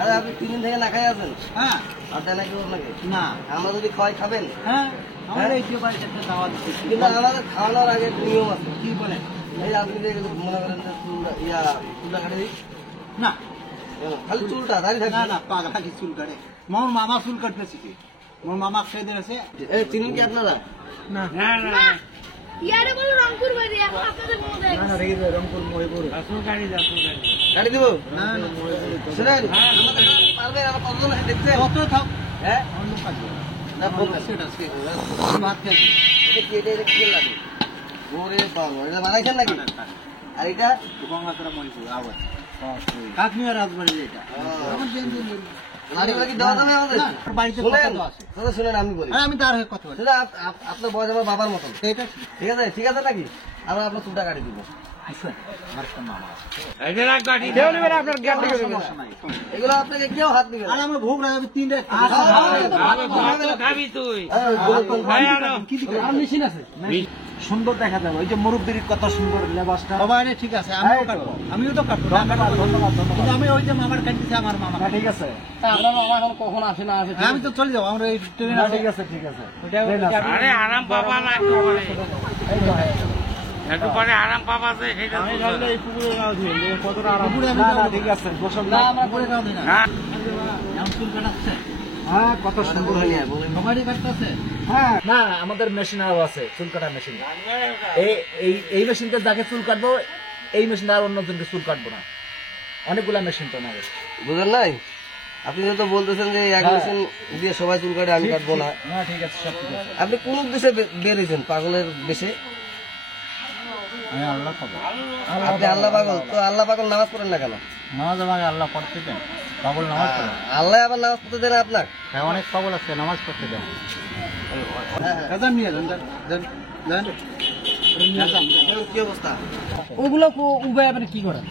আরে আপনি 3 দিন থেকে না খাই আছেন? হ্যাঁ। আর দেয় নাকি আপনাকে? না। আমরা যদি খাওয়াই খাবেন? হ্যাঁ। আমাদের এই বাড়িতে একটা দাওয়াত দিচ্ছি। কিন্তু আমাদের খাওয়ানোর আগে একটা নিয়ম আছে। কি বলেন? এই আপনি যে মনে করেন যে চুলটা কাটে দিই? না। খালি চুলটা দাঁড়িয়ে থাকবে? না না, পাগলা কি চুল কাটে? মোর মামা চুল কাটতে শিখে। মোর মামা খেয়ে দিয়েছে। এই চিনেন কি আপনারা? না। না না ইয়ারে বলো রংপুর বাড়ি এখন আপনাদের বলতে না না, রেগে রংপুর মহিপুর। আসল গাড়ি আসল গাড়ি কাটি দিব? না না, শুনেন আমাদের পারবেন আমার কতজন আছে দেখছেন? কত থাক। হ্যাঁ আমার লোক কাটবে। না বলবেন সেটা সে ভাত খেয়ে এটা কি লাগে? ওরে বাবা এটা বানাইছেন নাকি? আর এটা গঙ্গাতরা মহিপুর আবার কাকমিয়া রাজবাড়ি এটা। আমার জেন নারীগুলো কি দেওয়া যাবে আমাদের? বাড়িতে শুনেন কত আছে? দাদা শুনেন আমি বলি আমি তার হয়ে কথা বলি। দাদা আপনার বয়স আমার বাবার মতন এটা ঠিক আছে নাকি? আমরা আপনার চুলটা কাটি দিব। আসুন, আমার একটা মামা আছে। এটা রাখ গাড়ি কেউ নেবে না আপনার জ্ঞান থেকে সমস্যা নাই। এগুলো আপনাকে কেউ হাত দিবে আর না। আমরা ভোগ রাখবি 3 রাত। খাবি তুই কি দিকে? আর মেশিন আছে। সুন্দর দেখা যাবে ওই যে মুরব্বির কত সুন্দর লেবাসটা। সবাই ঠিক আছে, আমিও কাটবো। আমিও তো কাটবো। ধন্যবাদ। কিন্তু আমি ওই যে মামার কাটতেছি, আমার মামা। ঠিক আছে। আপনার মামা এখন কখন আসে না আসে? আমি তো চলে যাবো, আমরা এই ট্রেন আছে। ঠিক আছে ঠিক আছে। আরে আরাম পাবা না একটু পরে একটু পরে আরাম পাবা যে সেটা এই পুকুরে গাও দিই কতটা আরাম। না ঠিক আছে, গোসল না আমরা পুকুরে গাও দিই না। হ্যাঁ নাম চুল কাটাচ্ছে। হ্যাঁ কত সুন্দর হয়ে যায় বলেন। সবারই কাটতেছে। হ্যাঁ না আমাদের মেশিন আরো আছে, চুল কাটার মেশিন। এই মেশিনটা যাকে চুল কাটবো, এই মেশিনটা আর অন্যজনকে চুল কাটবো না। অনেকগুলা মেশিন তো আমাদের। বুঝলেন নাই? আপনি যেহেতু বলতেছেন যে এক মেশিন দিয়ে সবাই চুল কাটে আমি কাটবো না, না ঠিক আছে, সব ঠিক আছে। আপনি কোন উদ্দেশ্যে বেরিয়েছেন পাগলের বেশে? আমি আল্লাহ পাগল। আপনি আল্লাহ পাগল, তো আল্লাহ পাগল নামাজ পড়েন না কেন? নামাজ আমাকে আল্লাহ পড়তে দেন। পাগল নামাজ পড়ে। আল্লাহ আবার নামাজ পড়তে দেন আপনার? হ্যাঁ, অনেক পাগল আছে, নামাজ পড়তে দেন। হ্যাঁ, কাজান নিয়ে যান, যান, যান। কি অবস্থা? ওগুলো উগায় আপনি কি করেন?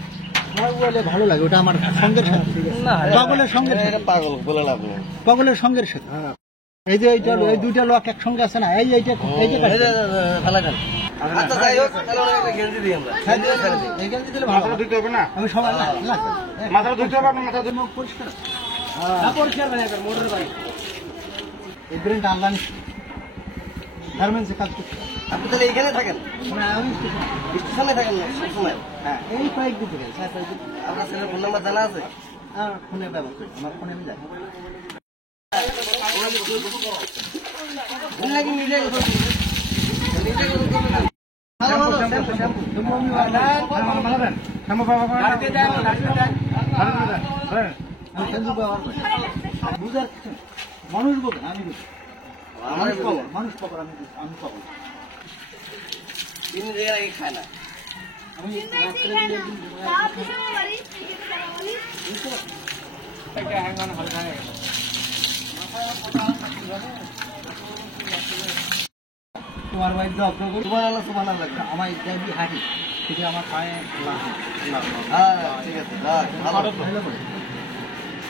আমার বলে ভালো লাগে, ওটা আমার সঙ্গের সাথে। পাগলের সঙ্গের সাথে। এটা পাগল বলে লাভ নেই। পাগলের সঙ্গের সাথে। এই যে এইটা, এই দুইটা লোক একসঙ্গে আছে না, এইটা এই যে, ফেলা যান। আচ্ছা যাই হোক, তাহলে ওনাকে একটা গেঞ্জি দিই আমরা। এইখান দিলে ভালো হবে। আমি সবাই না মাথা ধুতে হবে, আপনার মাথা ধুতে মুখ পরিষ্কার। পরিষ্কার বানাই মোটর বাড়ি। এই ব্রেনটা আল্লাহ গার্মেন্টসে কাজ করছে। আপনি তাহলে এইখানে থাকেন? না, আমি স্টেশনে থাকেন না সবসময়? হ্যাঁ, এই কয়েকদিন থেকে আপনার ছেলের ফোন নাম্বার জানা আছে? আর ফোনে ব্যবহার করি, আমার ফোনে আমি যাই। নাকি নিজে ভালো ভালো শ্যাম্পু শ্যাম্পু আমি সেন্সু ব্যবহার করি। বুঝার কিছু নেই। মানুষ বলবে, আমি বুঝি। মানুষ পাবো, মানুষ পাবো, আমি পাবো। তিনি জায়গায় আগে খায় না। আমি তোমার বাড়িতে যত্ন করি। সুবহানাল্লাহ সুবহানাল্লাহ। আমার ইত্যাদি হাঁটি থেকে আমার পায়ে হ্যাঁ ঠিক আছে ভালো।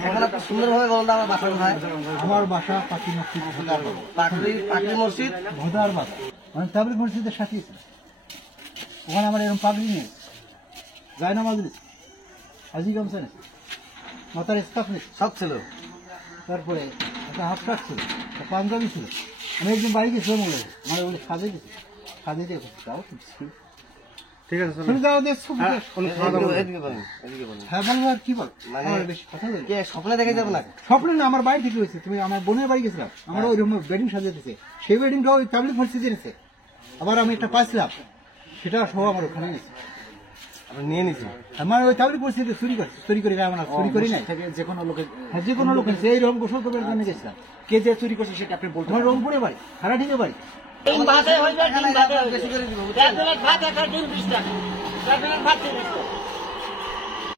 এখন আপনি সুন্দরভাবে বলুন তো আমার বাসা কোথায়? আমার বাসা পাখি মসজিদ পাখি মসজিদ। ভোদার বাসা মানে তাবলিগ মসজিদের সাথে ওখানে আমার এরকম পাগড়ি নেই, যায় না মাজলিস, হাজি গামছা নেই, মাথার স্কাফ নেই, সব ছিল। তারপরে একটা হাফ শার্ট ছিল, একটা পাঞ্জাবি ছিল। আমি একদিন বাড়ি গেছিলাম, বলে মানে ওই সাজে গেছি, সাজে দিয়ে যাও ঠিক আছে। যাও দেখছো। এদিকে বলেন, এদিকে বলেন। হ্যাঁ বলবো, আর কি বল, মানে আমার বেশি কথা বলি। কে স্বপ্নে দেখে যাবে না? স্বপ্নে না, আমার বাড়ি থেকে হয়েছে। তুমি আমার বোনের বাড়ি গেছিলাম, আমার ওই রকম বেডিং সাজিয়ে দিয়েছে, সেই বেডিংটা ওই তাবলিগ মসজিদে এনেছে। আবার আমি একটা পাইছিলাম, সেটা সহ আমার ওখানে গেছে। আপনি নিয়ে নিয়েছেন? আমার ওই তাবলিগ মসজিদে চুরি করছে, চুরি করি না, আমরা চুরি করি নাই। যে কোনো লোকের হ্যাঁ, যে কোনো লোক এইরকম গোসল করবার জন্য গেছিলাম। কে যে চুরি করছে সেটা আপনি বলতে আমার রংপুরে বাড়ি, হারাঠিতে বাড়ি। বেশি করে দিব। ভাত একটা ডিম 20 টাকা।